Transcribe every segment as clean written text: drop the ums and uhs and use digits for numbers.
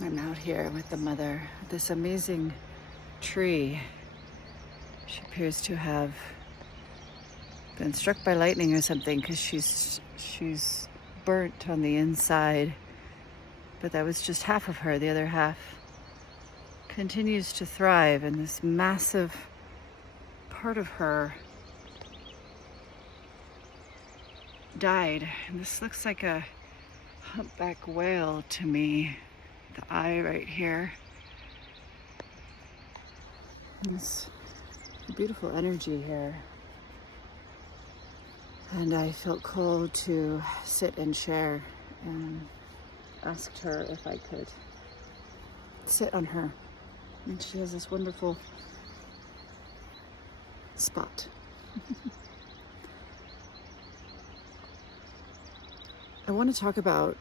I'm out here with the mother, this amazing tree. She appears to have been struck by lightning or something because she's burnt on the inside. But that was just half of her. The other half continues to thrive, and this massive part of her died. And this looks like a humpback whale to me. The eye right here. This beautiful energy here. And I felt called to sit and share, and asked her if I could sit on her. And she has this wonderful spot. I want to talk about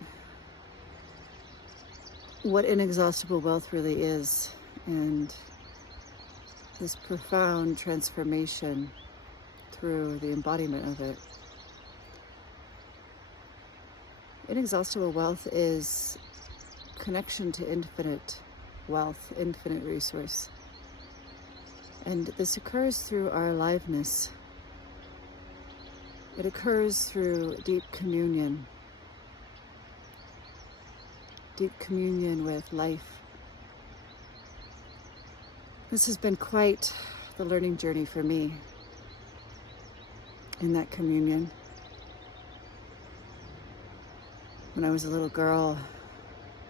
what inexhaustible wealth really is, and this profound transformation through the embodiment of it. Inexhaustible wealth is connection to infinite wealth, infinite resource. And this occurs through our aliveness. It occurs through deep communion with life. This has been quite the learning journey for me in that communion. When I was a little girl,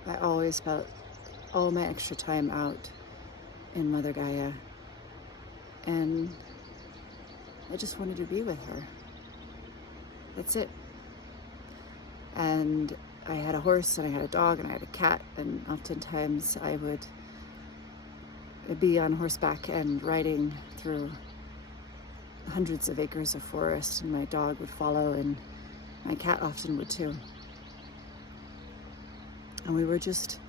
I always spent all my extra time out in Mother Gaia, and I just wanted to be with her. That's it. And I had a horse, and I had a dog, and I had a cat, and oftentimes I would be on horseback and riding through hundreds of acres of forest, and my dog would follow, and my cat often would too. And we were just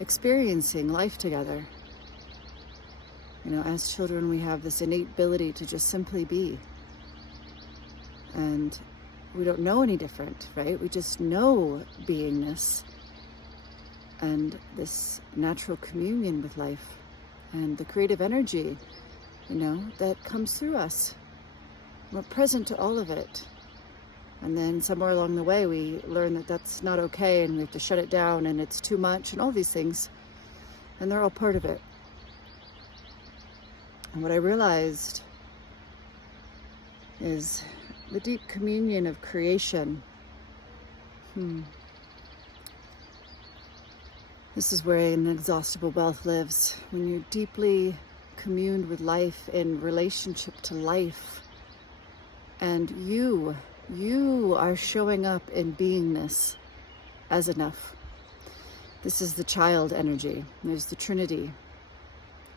experiencing life together. You know, as children, we have this innate ability to just simply be. And we don't know any different, right? We just know beingness and this natural communion with life and the creative energy, you know, that comes through us. We're present to all of it. And then somewhere along the way, we learn that that's not okay, and we have to shut it down, and it's too much, and all these things. And they're all part of it. And what I realized is the deep communion of creation. This is where inexhaustible wealth lives. When you're deeply communed with life, in relationship to life, and you are showing up in beingness as enough. This is the child energy. There's the Trinity.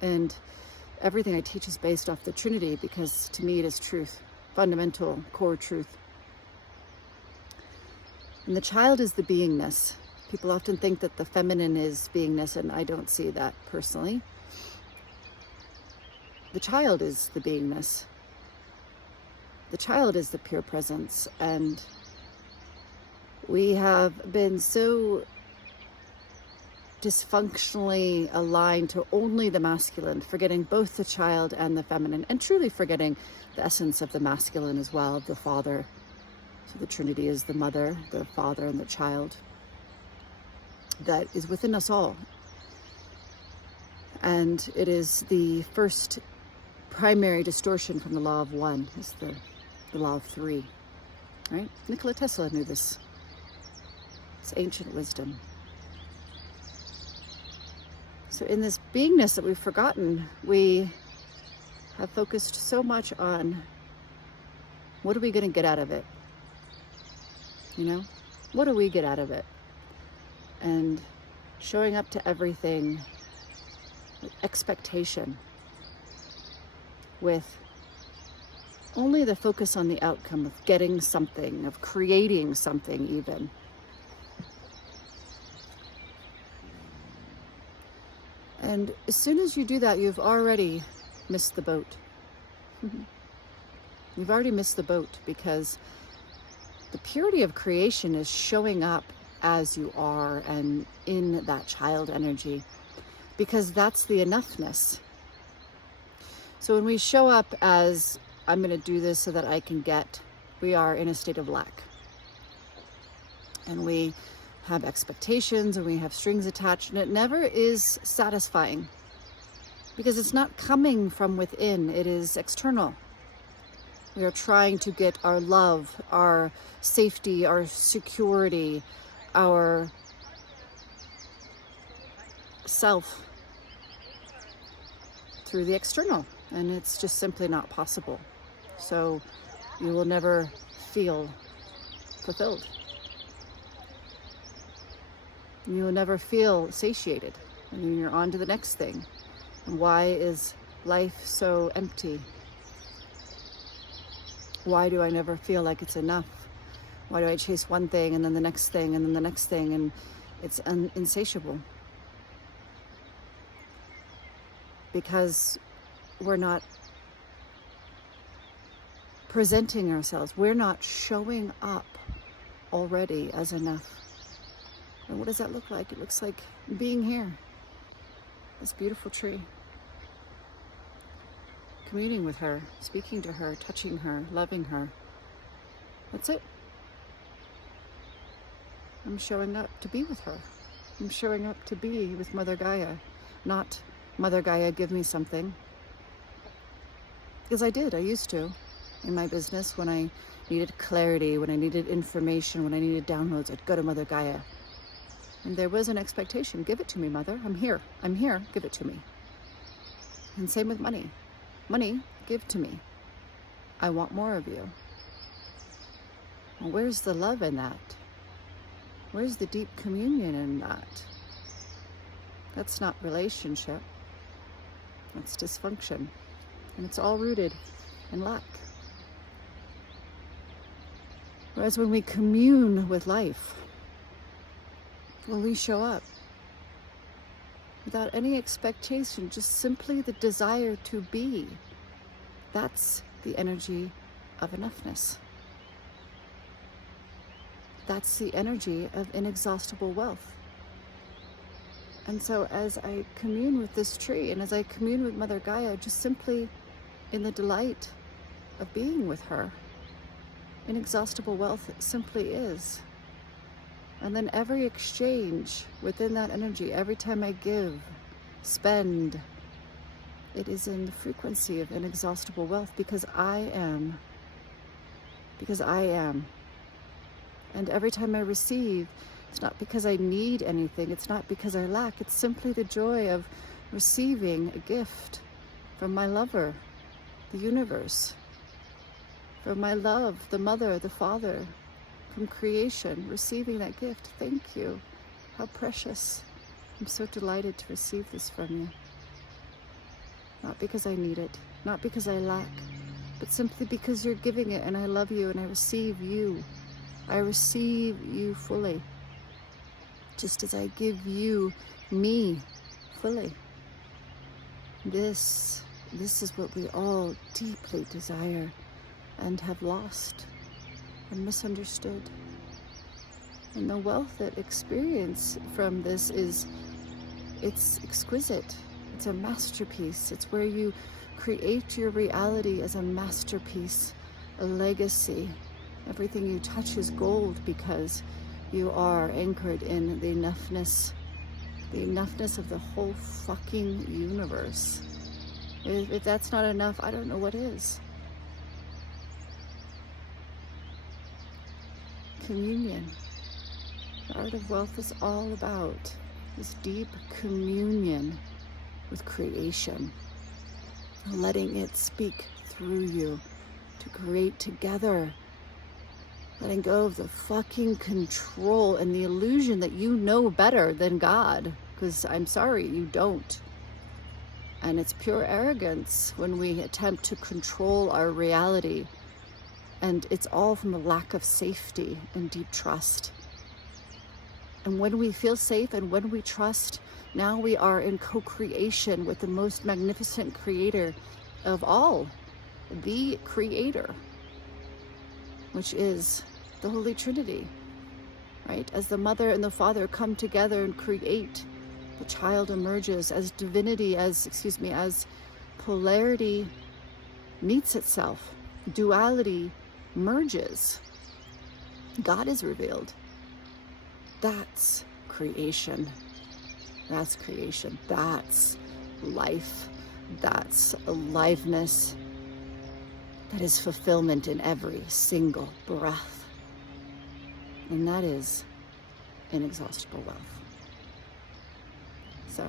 And everything I teach is based off the Trinity, because to me it is truth, fundamental, core truth. And the child is the beingness. People often think that the feminine is beingness, and I don't see that personally. The child is the beingness. The child is the pure presence, and we have been so dysfunctionally aligned to only the masculine, forgetting both the child and the feminine, and truly forgetting the essence of the masculine as well, the father. So the Trinity is the mother, the father, and the child that is within us all. And it is the first primary distortion from the law of one, is the law of three, right? Nikola Tesla knew this. It's ancient wisdom. So in this beingness that we've forgotten, we have focused so much on what are we going to get out of it? You know, what do we get out of it? And showing up to everything with expectation, with only the focus on the outcome of getting something, of creating something even. And as soon as you do that, you've already missed the boat. You've already missed the boat, because the purity of creation is showing up as you are and in that child energy, because that's the enoughness. So when we show up as, I'm going to do this so that I can get, we are in a state of lack. And we have expectations and we have strings attached, and it never is satisfying because it's not coming from within, it is external. We are trying to get our love, our safety, our security, our self through the external, and it's just simply not possible. So you will never feel fulfilled. You will never feel satiated, and then you're on to the next thing. And why is life so empty? Why do I never feel like it's enough? Why do I chase one thing and then the next thing and then the next thing, and it's insatiable? Because we're not presenting ourselves. We're not showing up already as enough. And what does that look like? It looks like being here, this beautiful tree, communing with her, speaking to her, touching her, loving her. That's it. I'm showing up to be with her. I'm showing up to be with Mother Gaia, not Mother Gaia, give me something. Because I used to, in my business, when I needed clarity, when I needed information, when I needed downloads, I'd go to Mother Gaia. And there was an expectation, give it to me, Mother, I'm here, give it to me. And same with money. Money, give to me. I want more of you. Well, where's the love in that? Where's the deep communion in that? That's not relationship. That's dysfunction. And it's all rooted in lack. Whereas when we commune with life, when we show up without any expectation, just simply the desire to be, that's the energy of enoughness. That's the energy of inexhaustible wealth. And so as I commune with this tree and as I commune with Mother Gaia, just simply in the delight of being with her, inexhaustible wealth simply is. And then every exchange within that energy, every time I give, spend, it is in the frequency of inexhaustible wealth because I am. Because I am. And every time I receive, it's not because I need anything, it's not because I lack, it's simply the joy of receiving a gift from my lover, the universe, from my love, the mother, the father, from creation, receiving that gift. Thank you. How precious. I'm so delighted to receive this from you. Not because I need it, not because I lack, but simply because you're giving it and I love you and I receive you. I receive you fully, just as I give you me fully. This is what we all deeply desire and have lost and misunderstood. And the wealth that experience from this it's exquisite. It's a masterpiece. It's where you create your reality as a masterpiece, a legacy. Everything you touch is gold because you are anchored in the enoughness of the whole fucking universe. If that's not enough, I don't know what is. Communion. The art of wealth is all about this deep communion with creation, letting it speak through you to create together, letting go of the fucking control and the illusion that you know better than God, because I'm sorry, you don't. And it's pure arrogance when we attempt to control our reality. And it's all from a lack of safety and deep trust. And when we feel safe and when we trust, now we are in co-creation with the most magnificent creator of all, the creator, which is the Holy Trinity, right? As the mother and the father come together and create, the child emerges as divinity, as polarity meets itself, duality merges, God is revealed. That's creation. That's creation. That's life. That's aliveness. That is fulfillment in every single breath. And that is inexhaustible wealth. So,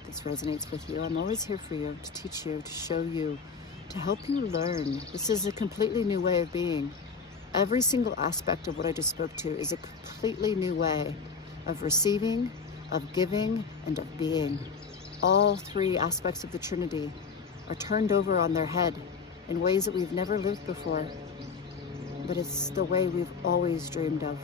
if this resonates with you, I'm always here for you, to teach you, to show you, to help you learn. This is a completely new way of being. Every single aspect of what I just spoke to is a completely new way of receiving, of giving, and of being. All three aspects of the Trinity are turned over on their head in ways that we've never lived before. But it's the way we've always dreamed of.